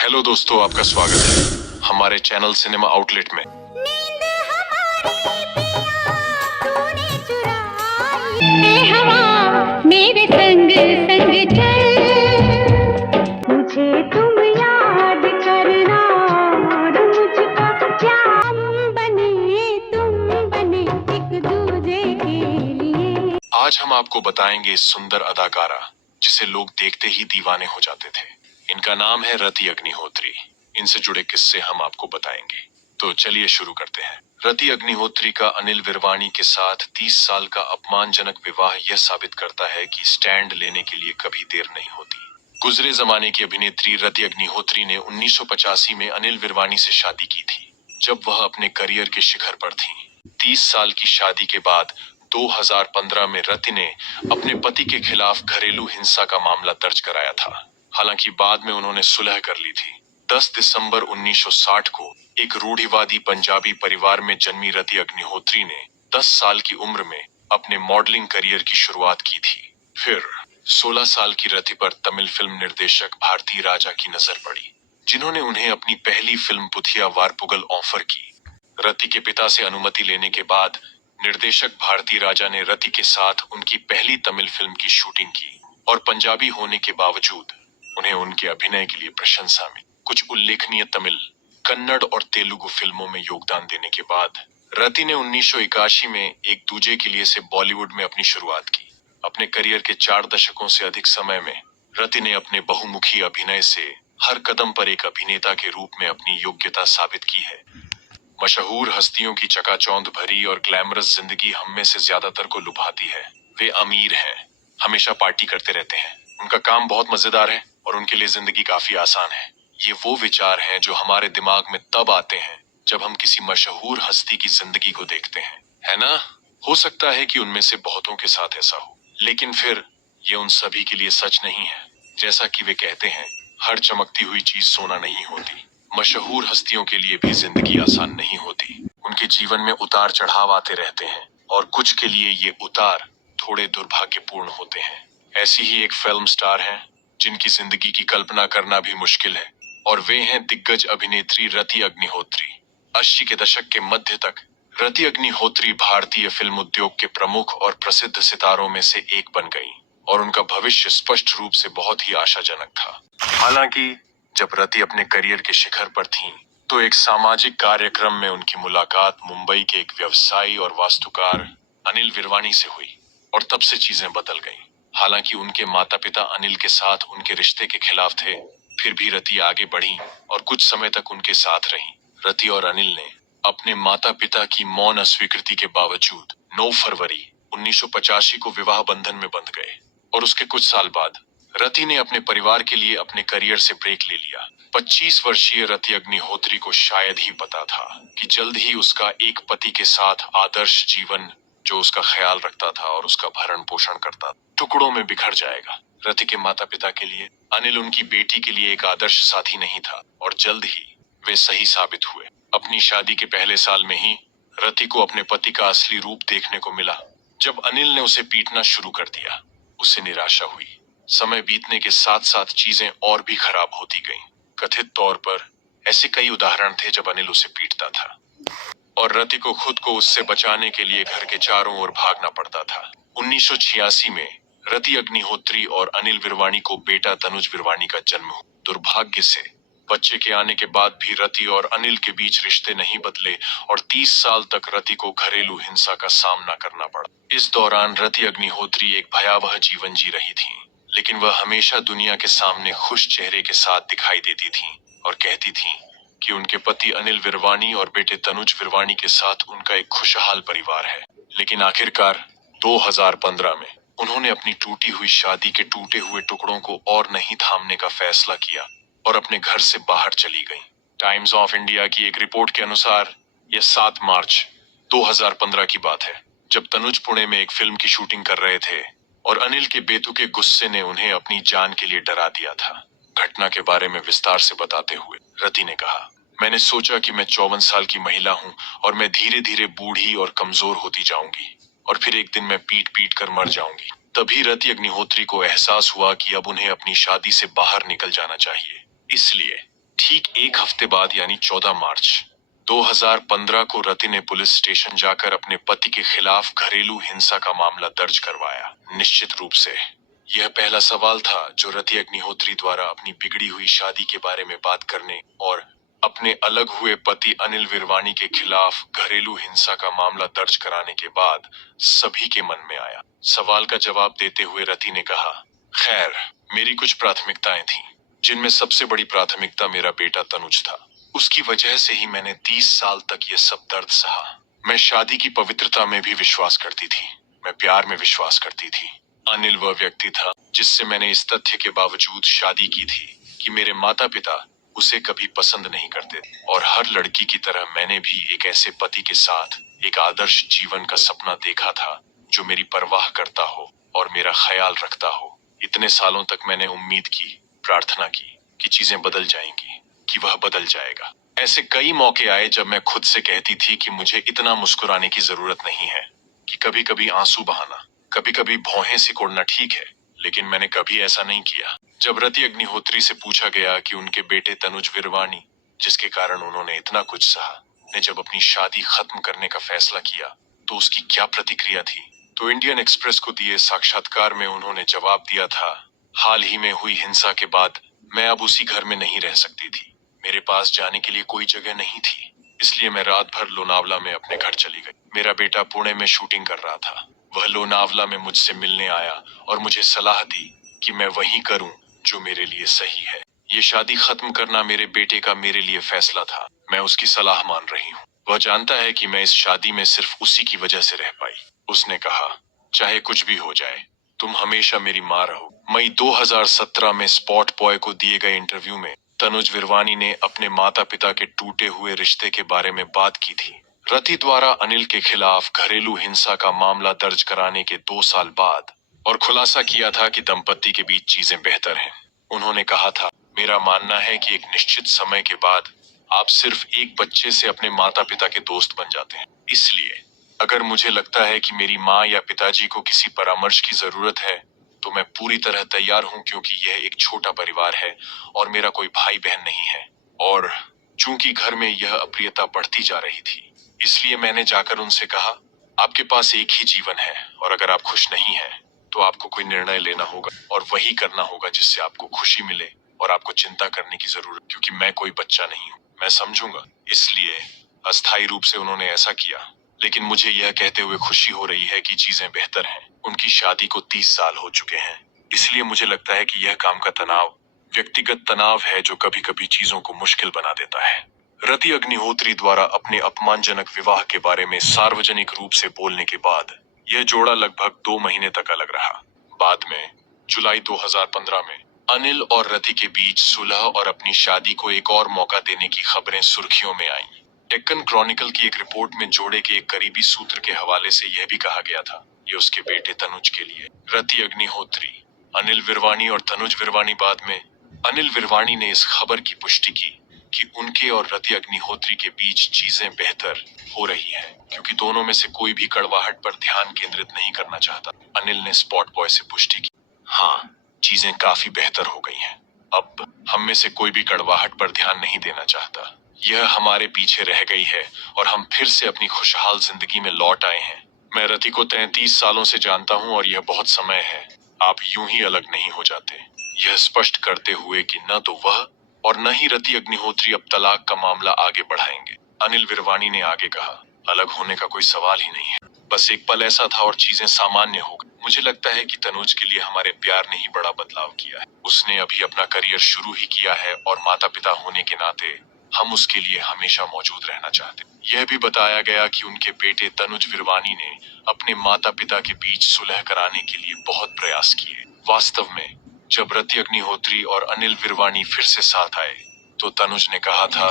Hello दोस्तों, आपका स्वागत है हमारे चैनल सिनेमा आउटलेट में। नींद हमारी पिया तूने चुराई। ए हवा मेरे संग संग चल, मुझे तुम याद करना और मुझको क्या तुम बने एक दूजे के लिए। आज हम आपको बताएंगे इस सुंदर अदाकारा जिसे लोग देखते ही दीवाने हो जाते थे। इनका नाम है रति अग्निहोत्री। इनसे जुड़े किस्से हम आपको बताएंगे, तो चलिए शुरू करते हैं। रति अग्निहोत्री का अनिल विरवानी के साथ 30 साल का अपमानजनक विवाह यह साबित करता है कि स्टैंड लेने के लिए कभी देर नहीं होती। गुजरे जमाने की अभिनेत्री रति अग्निहोत्री ने 1985 में अनिल विरवानी से शादी की थी, जब वह अपने करियर के शिखर पर थी। 30 साल की शादी के बाद 2015 में रति ने अपने पति के खिलाफ घरेलू हिंसा का मामला दर्ज कराया था। हालांकि बाद में उन्होंने सुलह कर ली थी। 10 दिसंबर 1960 को एक रूढ़िवादी पंजाबी परिवार में जन्मी रति अग्निहोत्री ने 10 साल की उम्र में अपने मॉडलिंग करियर की शुरुआत की थी। फिर 16 साल की रति पर तमिल फिल्म निर्देशक भारती राजा की नजर पड़ी, जिन्होंने उन्हें अपनी पहली फिल्म पुथिया वारपुगल ऑफर की। रति के पिता से अनुमति लेने के बाद निर्देशक भारती राजा ने रति के साथ उनकी पहली तमिल फिल्म की शूटिंग की और पंजाबी होने के बावजूद उन्हें उनके अभिनय के लिए प्रशंसा मिली। कुछ उल्लेखनीय तमिल, कन्नड़ और तेलुगु फिल्मों में योगदान देने के बाद रति ने 1981 में एक दूजे के लिए से बॉलीवुड में अपनी शुरुआत की। अपने करियर के 4 दशकों से अधिक समय में रति ने अपने बहुमुखी अभिनय से हर कदम पर एक अभिनेता के रूप में अपनी योग्यता साबित की है। मशहूर हस्तियों की चकाचौंध भरी और ग्लैमरस जिंदगी हम में से ज्यादातर को लुभाती है। वे अमीर हैं, हमेशा पार्टी करते रहते हैं, उनका काम बहुत मजेदार है और उनके लिए जिंदगी काफी आसान है। ये वो विचार हैं जो हमारे दिमाग में तब आते हैं जब हम किसी मशहूर हस्ती की जिंदगी को देखते हैं, है ना? हो सकता है कि उनमें से बहुतों के साथ ऐसा हो, लेकिन फिर ये उन सभी के लिए सच नहीं है। जैसा कि वे कहते हैं, हर चमकती हुई चीज सोना नहीं होती। मशहूर हस्तियों के लिए भी जिंदगी आसान नहीं होती। उनके जीवन में उतार चढ़ाव आते रहते हैं और कुछ के लिए ये उतार थोड़े दुर्भाग्यपूर्ण होते हैं। ऐसी ही एक फिल्म स्टार हैं जिनकी जिंदगी की कल्पना करना भी मुश्किल है, और वे हैं दिग्गज अभिनेत्री रति अग्निहोत्री। 80 के दशक के मध्य तक रति अग्निहोत्री भारतीय फिल्म उद्योग के प्रमुख और प्रसिद्ध सितारों में से एक बन गईं, और उनका भविष्य स्पष्ट रूप से बहुत ही आशाजनक था। हालांकि जब रति अपने करियर के शिखर पर थीं, तो एक सामाजिक कार्यक्रम में उनकी मुलाकात मुंबई के एक व्यवसायी और वास्तुकार अनिल विरवानी से हुई, और तब से चीजें बदल गईं। हालांकि उनके माता पिता अनिल के साथ उनके रिश्ते के खिलाफ थे, फिर भी रति आगे बढ़ी और कुछ समय तक उनके साथ रहीं। रति और अनिल ने अपने माता पिता की मौन अस्वीकृति के बावजूद 9 फरवरी 1985 को विवाह बंधन में बंध गए, और उसके कुछ साल बाद रति ने अपने परिवार के लिए अपने करियर से ब्रेक ले लिया। 25 वर्षीय रति अग्निहोत्री को शायद ही पता था कि जल्द ही उसका एक पति के साथ आदर्श जीवन, जो उसका ख्याल रखता था और उसका भरण पोषण करता, टुकड़ों में बिखर जाएगा। रति के माता पिता के लिए अनिल उनकी बेटी के लिए एक आदर्श साथी नहीं था, और जल्द ही वे सही साबित हुए। अपनी शादी के पहले साल में ही रति को अपने पति का असली रूप देखने को मिला। जब अनिल ने उसे पीटना शुरू कर दिया, उसे निराशा हुई। समय बीतने के साथ साथ चीजें और भी खराब होती गईं। कथित तौर पर ऐसे कई उदाहरण थे जब अनिल उसे पीटता था, और रति को खुद को उससे बचाने के लिए घर के चारों ओर भागना पड़ता था। 1986 में रति अग्निहोत्री और अनिल विरवानी को बेटा तनुज विरवानी का जन्म हुआ। दुर्भाग्य से बच्चे के आने के बाद भी रति और अनिल के बीच रिश्ते नहीं बदले, और 30 साल तक रति को घरेलू हिंसा का सामना करना पड़ा। इस दौरान रति अग्निहोत्री एक भयावह जीवन जी रही थी, लेकिन वह हमेशा दुनिया के सामने खुश चेहरे के साथ दिखाई देती थीं और कहती थीं कि उनके पति अनिल विरवानी और बेटे तनुज विरवानी के साथ उनका एक खुशहाल परिवार है। लेकिन आखिरकार 2015 में उन्होंने अपनी टूटी हुई शादी के टूटे हुए टुकड़ों को और नहीं थामने का फैसला किया और अपने घर से बाहर चली गईं। टाइम्स ऑफ इंडिया की एक रिपोर्ट के अनुसार यह 7 मार्च 2015 की बात है, जब तनुज पुणे में एक फिल्म की शूटिंग कर रहे थे और अनिल के बेतुके गुस्से ने उन्हें अपनी जान के लिए डरा दिया था। घटना के बारे में विस्तार से बताते हुए रति ने कहा, मैंने सोचा कि मैं 54 साल की महिला हूं और मैं धीरे धीरे बूढ़ी और कमजोर होती जाऊंगी, और फिर एक दिन मैं पीट पीट कर मर जाऊंगी। तभी रति अग्निहोत्री को एहसास हुआ कि अब उन्हें अपनी शादी से बाहर निकल जाना चाहिए। इसलिए ठीक एक हफ्ते बाद यानी 14 मार्च 2015 को रति ने पुलिस स्टेशन जाकर अपने पति के खिलाफ घरेलू हिंसा का मामला दर्ज करवाया। निश्चित रूप से यह पहला सवाल था जो रति अग्निहोत्री द्वारा अपनी बिगड़ी हुई शादी के बारे में बात करने और अपने अलग हुए पति अनिल विरवानी के खिलाफ घरेलू हिंसा का मामला दर्ज कराने के बाद सभी के मन में आया। सवाल का जवाब देते हुए रति ने कहा, खैर, मेरी कुछ प्राथमिकताएं थीं, जिनमें सबसे बड़ी प्राथमिकता मेरा बेटा तनुज था। उसकी वजह से ही मैंने 30 साल तक ये सब दर्द सहा। मैं शादी की पवित्रता में भी विश्वास करती थी, मैं प्यार में विश्वास करती थी। अनिल वह व्यक्ति था जिससे मैंने इस तथ्य के बावजूद शादी की थी कि मेरे माता पिता उसे कभी पसंद नहीं करते, और हर लड़की की तरह मैंने भी एक ऐसे पति के साथ एक आदर्श जीवन का सपना देखा था जो मेरी परवाह करता हो और मेरा ख्याल रखता हो। इतने सालों तक मैंने उम्मीद की, प्रार्थना की कि चीजें बदल जाएंगी, कि वह बदल जाएगा। ऐसे कई मौके आए जब मैं खुद से कहती थी कि मुझे इतना मुस्कुराने की जरूरत नहीं है, कि कभी कभी आंसू बहाना, कभी कभी भौहें सिकोड़ना ठीक है, लेकिन मैंने कभी ऐसा नहीं किया। जब रति अग्निहोत्री से पूछा गया कि उनके बेटे तनुज विरवानी, जिसके कारण उन्होंने इतना कुछ सहा, ने जब अपनी शादी खत्म करने का फैसला किया तो उसकी क्या प्रतिक्रिया थी, तो इंडियन एक्सप्रेस को दिए साक्षात्कार में उन्होंने जवाब दिया था, हाल ही में हुई हिंसा के बाद मैं अब उसी घर में नहीं रह सकती थी। मेरे पास जाने के लिए कोई जगह नहीं थी, इसलिए मैं रात भर लोनावला में अपने घर चली गई। मेरा बेटा पुणे में शूटिंग कर रहा था। वह लोनावला में मुझसे मिलने आया और मुझे सलाह दी कि मैं वही करूं जो मेरे लिए सही है। ये शादी खत्म करना मेरे बेटे का मेरे लिए फैसला था। मैं उसकी सलाह मान रही हूँ। वह जानता है कि मैं इस शादी में सिर्फ उसी की वजह से रह पाई। उसने कहा, चाहे कुछ भी हो जाए, तुम हमेशा मेरी माँ रहो। मई 2017 में स्पॉट बॉय को दिए गए इंटरव्यू में तनुज विरवानी ने अपने माता पिता के टूटे हुए रिश्ते के बारे में बात की थी। रति द्वारा अनिल के खिलाफ घरेलू हिंसा का मामला दर्ज कराने के 2 साल बाद और खुलासा किया था कि दंपति के बीच चीजें बेहतर हैं। उन्होंने कहा था, मेरा मानना है कि एक निश्चित समय के बाद आप सिर्फ एक बच्चे से अपने माता पिता के दोस्त बन जाते हैं। इसलिए अगर मुझे लगता है कि मेरी माँ या पिताजी को किसी परामर्श की जरूरत है तो मैं पूरी तरह तैयार हूँ, क्योंकि यह एक छोटा परिवार है और मेरा कोई भाई बहन नहीं है। और चूंकि घर में यह अप्रियता बढ़ती जा रही थी, इसलिए मैंने जाकर उनसे कहा, आपके पास एक ही जीवन है और अगर आप खुश नहीं हैं तो आपको कोई निर्णय लेना होगा और वही करना होगा जिससे आपको खुशी मिले और आपको चिंता करने की जरूरत, क्योंकि मैं कोई बच्चा नहीं हूँ, मैं समझूंगा। इसलिए अस्थायी रूप से उन्होंने ऐसा किया, लेकिन मुझे यह कहते हुए खुशी हो रही है कि चीजें बेहतर हैं। उनकी शादी को 30 साल हो चुके हैं, इसलिए मुझे लगता है कि यह काम का तनाव व्यक्तिगत तनाव है जो कभी कभी चीजों को मुश्किल बना देता है। रति अग्निहोत्री द्वारा अपने अपमानजनक विवाह के बारे में सार्वजनिक रूप से बोलने के बाद यह जोड़ा लगभग 2 महीने तक अलग रहा। बाद में जुलाई 2015 में अनिल और रति के बीच सुलह और अपनी शादी को एक और मौका देने की खबरें सुर्खियों में आईं। डेक्कन क्रॉनिकल की एक रिपोर्ट में जोड़े के एक करीबी सूत्र के हवाले से यह भी कहा गया था, ये उसके बेटे तनुज के लिए। रति अग्निहोत्री, अनिल विरवानी और तनुज विरवानी। बाद में अनिल विरवानी ने इस खबर की पुष्टि की कि उनके और रति अग्निहोत्री के बीच चीजें बेहतर हो रही हैं, क्योंकि दोनों में से कोई भी कड़वाहट पर ध्यान केंद्रित नहीं करना चाहता। अनिल ने स्पॉट बॉय से पुष्टि की, हाँ, चीजें काफी बेहतर हो गई हैं। अब हम में से कोई भी कड़वाहट पर ध्यान नहीं देना चाहता। यह हमारे पीछे रह गई है और हम फिर से अपनी खुशहाल जिंदगी में लौट आए हैं। मैं रति को 33 सालों से जानता हूँ और यह बहुत समय है। आप यूं ही अलग नहीं हो जाते। यह स्पष्ट करते हुए कि न तो वह और न ही रति अग्निहोत्री अब तलाक का मामला आगे बढ़ाएंगे। अनिल विरवानी ने आगे कहा, अलग होने का कोई सवाल ही नहीं है। बस एक पल ऐसा था और चीजें सामान्य हो गई। मुझे लगता है कि तनुज के लिए हमारे प्यार ने ही बड़ा बदलाव किया है। उसने अभी अपना करियर शुरू ही किया है और माता पिता होने के नाते हम उसके लिए हमेशा मौजूद रहना चाहते हैं। यह भी बताया गया कि उनके बेटे तनुज विरवानी ने अपने माता पिता के बीच सुलह कराने के लिए बहुत प्रयास किए। वास्तव में जब रति अग्निहोत्री और अनिल विरवानी फिर से साथ आए तो तनुज ने कहा था,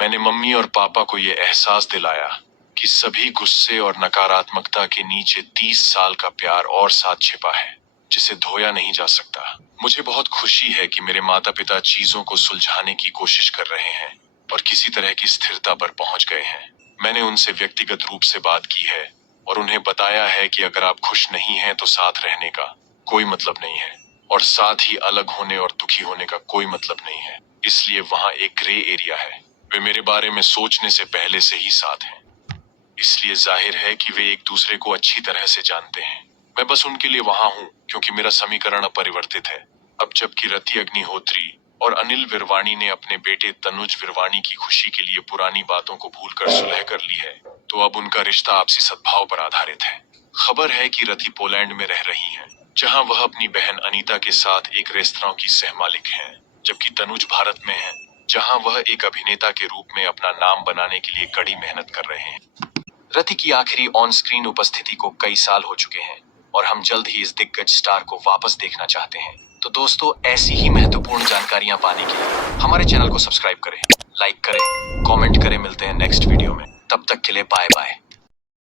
मैंने मम्मी और पापा को यह एहसास दिलाया कि सभी गुस्से और नकारात्मकता के नीचे 30 साल का प्यार और साथ छिपा है, जिसे धोया नहीं जा सकता। मुझे बहुत खुशी है कि मेरे माता पिता चीजों को सुलझाने की कोशिश कर रहे हैं और किसी तरह की स्थिरता पर पहुंच गए हैं। मैंने उनसे व्यक्तिगत रूप से बात की है और उन्हें बताया है कि अगर आप खुश नहीं हैं तो साथ रहने का कोई मतलब नहीं है और साथ ही अलग होने और दुखी होने का कोई मतलब नहीं है। इसलिए वहां एक ग्रे एरिया है। वे मेरे बारे में सोचने से पहले से ही साथ हैं, इसलिए जाहिर है कि वे एक दूसरे को अच्छी तरह से जानते हैं। मैं बस उनके लिए वहां हूं क्योंकि मेरा समीकरण अपरिवर्तित है। अब जबकि रति अग्निहोत्री और अनिल विरवाणी ने अपने बेटे तनुज विरवाणी की खुशी के लिए पुरानी बातों को भूलकर सुलह कर ली है, तो अब उनका रिश्ता आपसी सद्भाव पर आधारित है। खबर है कि रति पोलैंड में रह रही हैं, जहां वह अपनी बहन अनीता के साथ एक रेस्तरां की सहमालिक हैं, जबकि तनुज भारत में है, जहां वह एक अभिनेता के रूप में अपना नाम बनाने के लिए कड़ी मेहनत कर रहे हैं। रति की आखिरी ऑन स्क्रीन उपस्थिति को कई साल हो चुके हैं और हम जल्द ही इस दिग्गज स्टार को वापस देखना चाहते हैं। तो दोस्तों, ऐसी ही महत्वपूर्ण जानकारियां पाने के लिए हमारे चैनल को सब्सक्राइब करें, लाइक करें, कमेंट करें। मिलते हैं नेक्स्ट वीडियो में, तब तक के लिए बाय बाय।